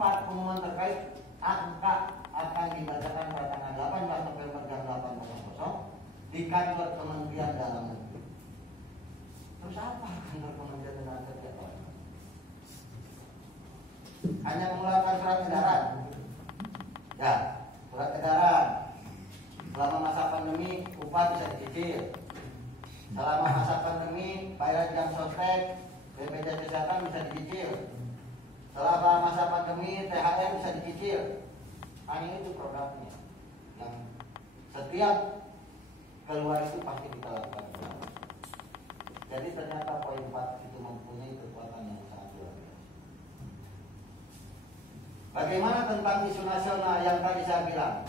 4 pengumuman terkait angka akan dibacakan pada tanggal 18 November jam 8.00 di kantor Kementerian Dalam Negeri. Terus apa kantor Kementerian Dalam Negeri? Hanya mengeluarkan surat edaran. Ya, surat edaran. Selama masa pandemi upah bisa dicicil. Selama masa pandemi bayar jam sostek, BPJS Kesehatan bisa dicicil. Selama masa pandemi THR bisa dicicil. Hanya itu produknya. Yang setiap keluar itu pasti kita lakukan. Jadi ternyata poin 4 itu mempunyai kekuatan yang sangat luar biasa. Bagaimana tentang isu nasional yang tadi saya bilang?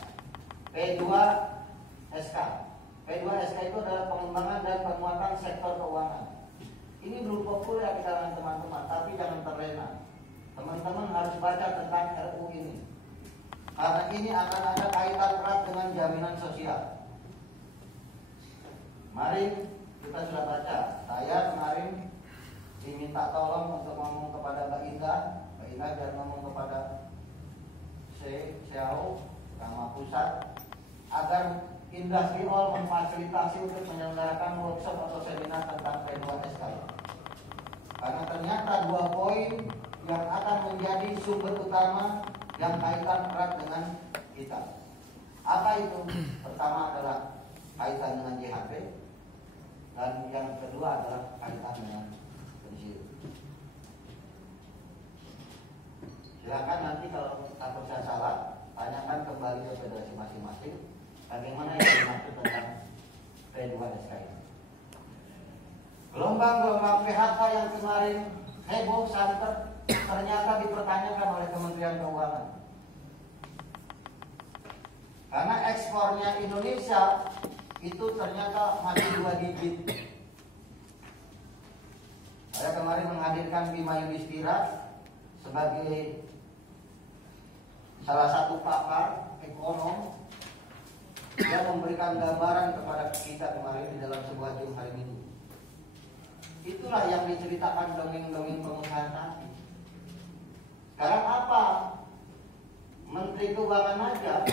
P2SK. P2SK itu adalah pengembangan dan penguatan sektor keuangan. Ini belum populer di kalangan teman-teman, tapi jangan terlena. Teman-teman harus baca tentang RUU ini. Karena ini akan ada kaitan erat dengan jaminan sosial. Kemarin kita sudah baca. Saya kemarin diminta tolong untuk ngomong kepada Mbak Indah dan ngomong kepada Xiao Kama Pusat agar Industri All memfasilitasi untuk menyelenggarakan workshop atau seminar tentang P2SK. Karena ternyata 2 poin yang akan menjadi sumber utama yang kaitan erat dengan kita. Apa itu? Pertama adalah kaitan dengan JHP, dan yang kedua adalah kaitan dengan pensiun. Silakan nanti kalau takut saya salah, tanyakan kembali ke federasi masing-masing bagaimana yang dimaksud tentang P2SK ini. Gelombang-gelombang PHK yang kemarin heboh santer ternyata dipertanyakan oleh Kementerian Keuangan. Karena ekspornya Indonesia itu ternyata masih 2 digit. Saya kemarin menghadirkan Bima Yudhistira sebagai salah satu pakar ekonom. Dia memberikan gambaran kepada kita kemarin di dalam sebuah Zoom hari Minggu. Itulah yang diceritakan dongeng-dongeng pengusaha tadi. Sekarang apa? Menteri Keuangan aja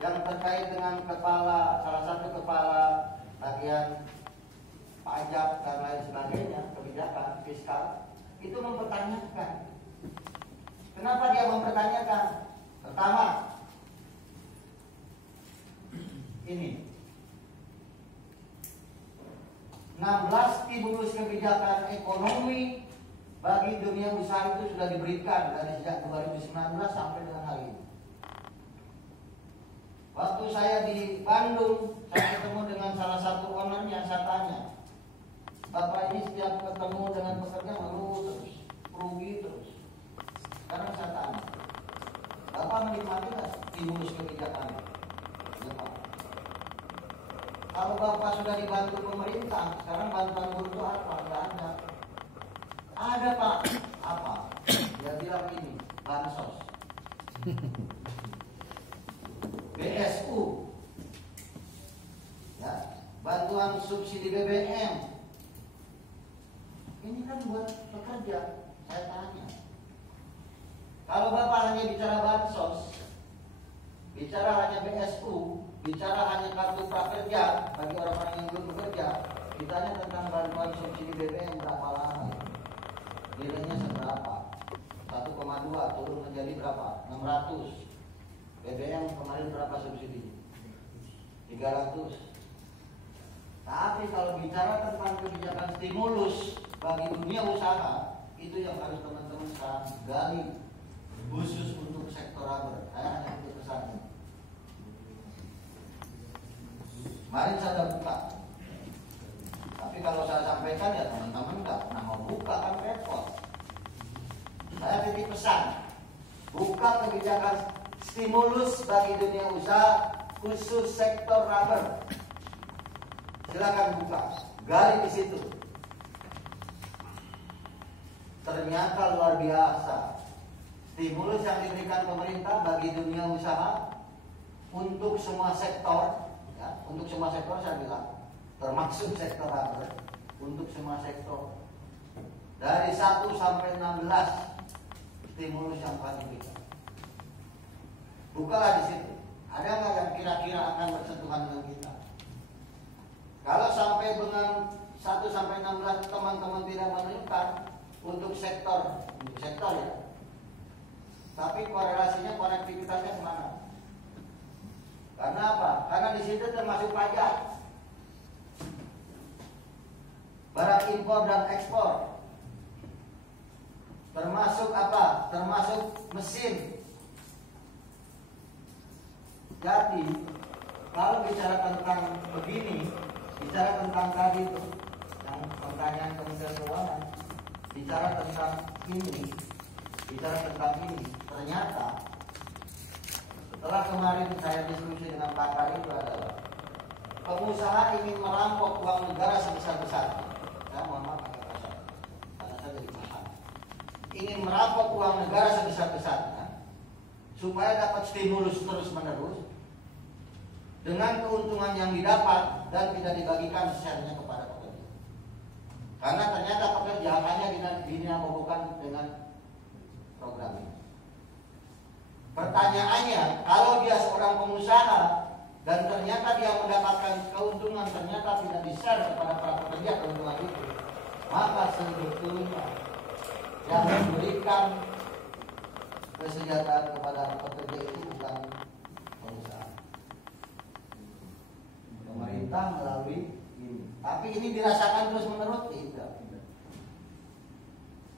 yang terkait dengan salah satu kepala bagian pajak dan lain sebagainya, kebijakan fiskal, itu mempertanyakan. Kenapa dia mempertanyakan? Pertama, ini 16 stimulus kebijakan ekonomi bagi dunia usaha itu sudah diberikan dari sejak 2019 sampai dengan hari ini. Waktu saya di Bandung, saya ketemu dengan salah satu owner yang saya tanya, Bapak ini setiap ketemu dengan pekerja mengeluh terus, rugi terus. Sekarang saya tanya, Bapak menikmati nggak stimulus kebijakan? Ya Pak. Kalau Bapak sudah dibantu pemerintah, sekarang bantuan buruh itu apa? Nggak ada. Ada Pak. Apa? Dia bilang ini, bansos. BSU, ya, bantuan subsidi BBM. Ini kan buat pekerja. Saya tanya, kalau Bapak hanya bicara bansos, bicara hanya BSU, bicara hanya kartu prakerja bagi orang-orang yang belum bekerja, ditanya tentang bantuan subsidi BBM berapa lama? Nilainya seberapa? 1,2 turun menjadi berapa? 600. BBM kemarin berapa subsidi? 300. Tapi kalau bicara tentang kebijakan stimulus bagi dunia usaha, itu yang harus teman-teman sekarang gali khusus untuk sektor rubber. Saya hanya untuk kesannya. Kemarin saya sudah buka. Tapi kalau saya sampaikan ya teman-teman nggak pernah mau buka, kan repot. Saya titip pesan, buka kebijakan stimulus bagi dunia usaha khusus sektor rubber. Silakan buka, gali di situ. Ternyata luar biasa. Stimulus yang diberikan pemerintah bagi dunia usaha untuk semua sektor, ya, untuk semua sektor saya bilang, termasuk sektor rubber, untuk semua sektor. Dari 1 sampai 16 stimulus yang paling besar. Bukalah di situ. Ada nggak yang kira-kira akan bersentuhan dengan kita? Kalau sampai dengan 1 sampai 16 teman-teman tidak menunjukkan untuk sektor ya. Tapi korelasinya, konektivitasnya kemana? Karena apa? Karena di situ termasuk pajak, barang impor dan ekspor, termasuk apa? Termasuk mesin. Jadi kalau bicara tentang begini, bicara tentang tadi itu yang pertanyaan Kementerian Keuangan, bicara tentang ini, ternyata setelah kemarin saya diskusi dengan pakar itu adalah pengusaha ingin merampok uang negara sebesar-besarnya. Saya mohon maaf pakai kasar, karena saya jadi paham. Ingin merampok uang negara sebesar-besarnya supaya dapat stimulus terus-menerus dengan keuntungan yang didapat dan tidak dibagikan share-nya kepada pekerja. Karena ternyata pekerja hanya dinamakan dengan program ini. Pertanyaannya, kalau dia seorang pengusaha dan ternyata dia mendapatkan keuntungan, ternyata tidak di-share kepada para pekerja keuntungan itu, maka sebetulnya yang memberikan kesejahteraan kepada pekerja itu bukan pengusaha, pemerintah melalui ini. Tapi ini dirasakan terus menerus tidak.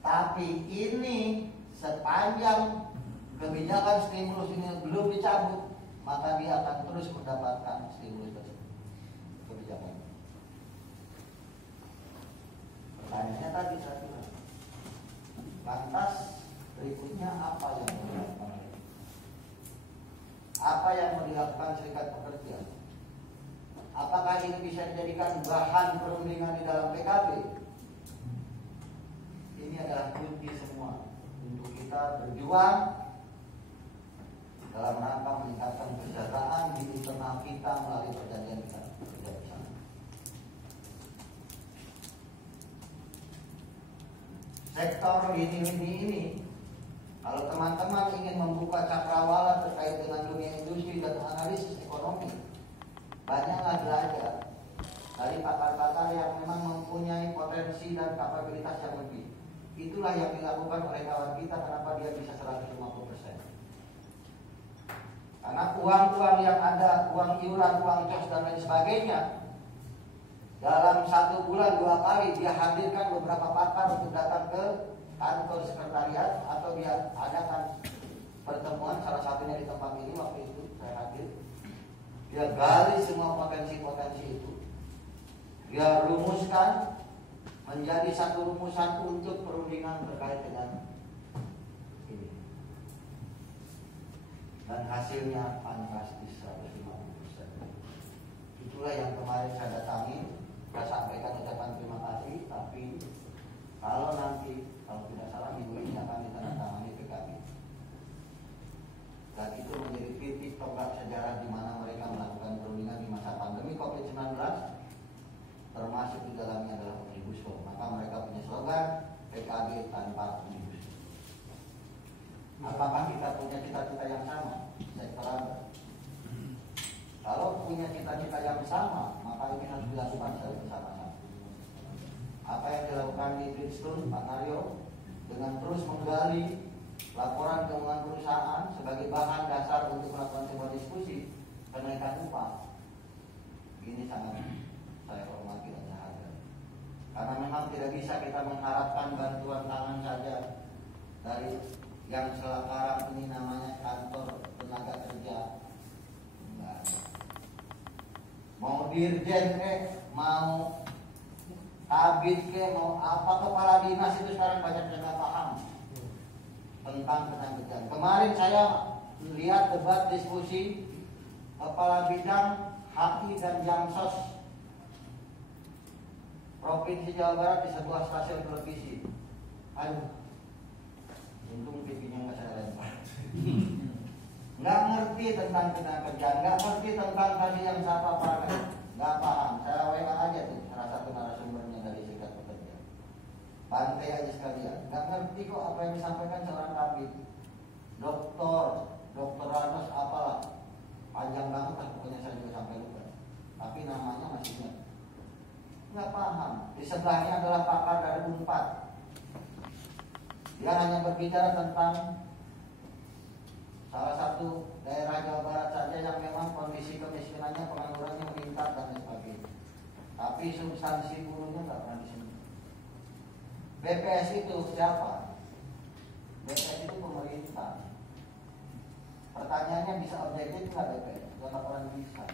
Tapi ini sepanjang kebijakan stimulus ini belum dicabut, maka dia akan terus mendapatkan stimulus tersebut, kebijakan. Pertanyaannya tadi saya bilang, lantas berikutnya apa yang mau dilakukan? Apa yang mau dilakukan serikat pekerja? Apakah ini bisa dijadikan bahan perundingan di dalam PKB? Ini adalah kunci semua untuk kita berjuang dalam rangka meningkatkan kesejahteraan di internal kita melalui perjanjian kita kerja bersama. Sektor ini, kalau teman-teman ingin membuka cakrawala terkait dengan dunia industri dan analisis ekonomi, banyaklah belajar dari pakar-pakar yang memang mempunyai potensi dan kapabilitas yang lebih. Itulah yang dilakukan oleh kawan kita. Kenapa dia bisa 150%? Karena uang-uang yang ada, uang iuran, uang jos dan lain sebagainya, dalam 1 bulan 2 kali dia hadirkan beberapa pakar untuk datang ke kantor sekretariat atau dia adakan pertemuan, salah satunya di tempat ini waktu itu saya hadir. Dia gali semua potensi-potensi itu, dia rumuskan menjadi satu rumusan untuk perundingan terkait dengan ini. Dan hasilnya fantastis 150%. Itulah yang kemarin saya datangi, saya sampaikan ucapan terima kasih. Tapi kalau nanti, kalau tidak salah minggu ini akan ditandatangani PKB. Dan itu menjadi titik tonggak sejarah di mana mereka melakukan perundingan di masa pandemi COVID-19, termasuk di dalamnya adalah Omnibus Law. Maka mereka punya slogan PKB tanpa Omnibus Law. Apakah kita punya cita-cita yang sama? Sektor Anda. Kalau punya cita-cita yang sama, maka ini harus dilakukan secara bersama-sama. Apa yang dilakukan di Bridgestone, Pak Naryo, dengan terus menggali laporan keuangan perusahaan sebagai bahan dasar untuk melakukan sebuah diskusi kenaikan upah, ini sangat saya hormati dan saya hargai. Karena memang tidak bisa kita mengharapkan bantuan tangan saja dari yang sekarang ini namanya kantor tenaga kerja. Enggak ada. Mau dirjen mau kabit mau apa, kepala dinas itu sekarang banyak yang nggak paham tentang ketenagakerjaan. Kemarin saya lihat debat diskusi kepala bidang HI dan Jamsos Provinsi Jawa Barat di sebuah stasiun televisi. Aduh, untung TV-nya nggak saya lempar. Nggak ngerti tentang ketenagakerjaan, nggak ngerti tentang tadi yang saya paparkan, nggak paham. Saya WA aja tuh salah satu narasumbernya dari serikat pekerja. Bantai aja sekalian. Gak ngerti kok apa yang disampaikan seorang kabit. Dokter Ranus apalah. Panjang banget lah pokoknya, saya juga sampai lupa. Tapi namanya masih ingat. Nggak paham. Di sebelahnya adalah pakar dari Unpad. Dia hanya berbicara tentang salah satu daerah Jawa Barat saja yang memang kondisi kemiskinannya, penganggurannya meningkat dan sebagainya. Tapi substansi buruhnya nggak pernah disebut. BPS itu siapa? BPS itu pemerintah. Pertanyaannya bisa objektif nggak BPS? Nggak bakalan bisa.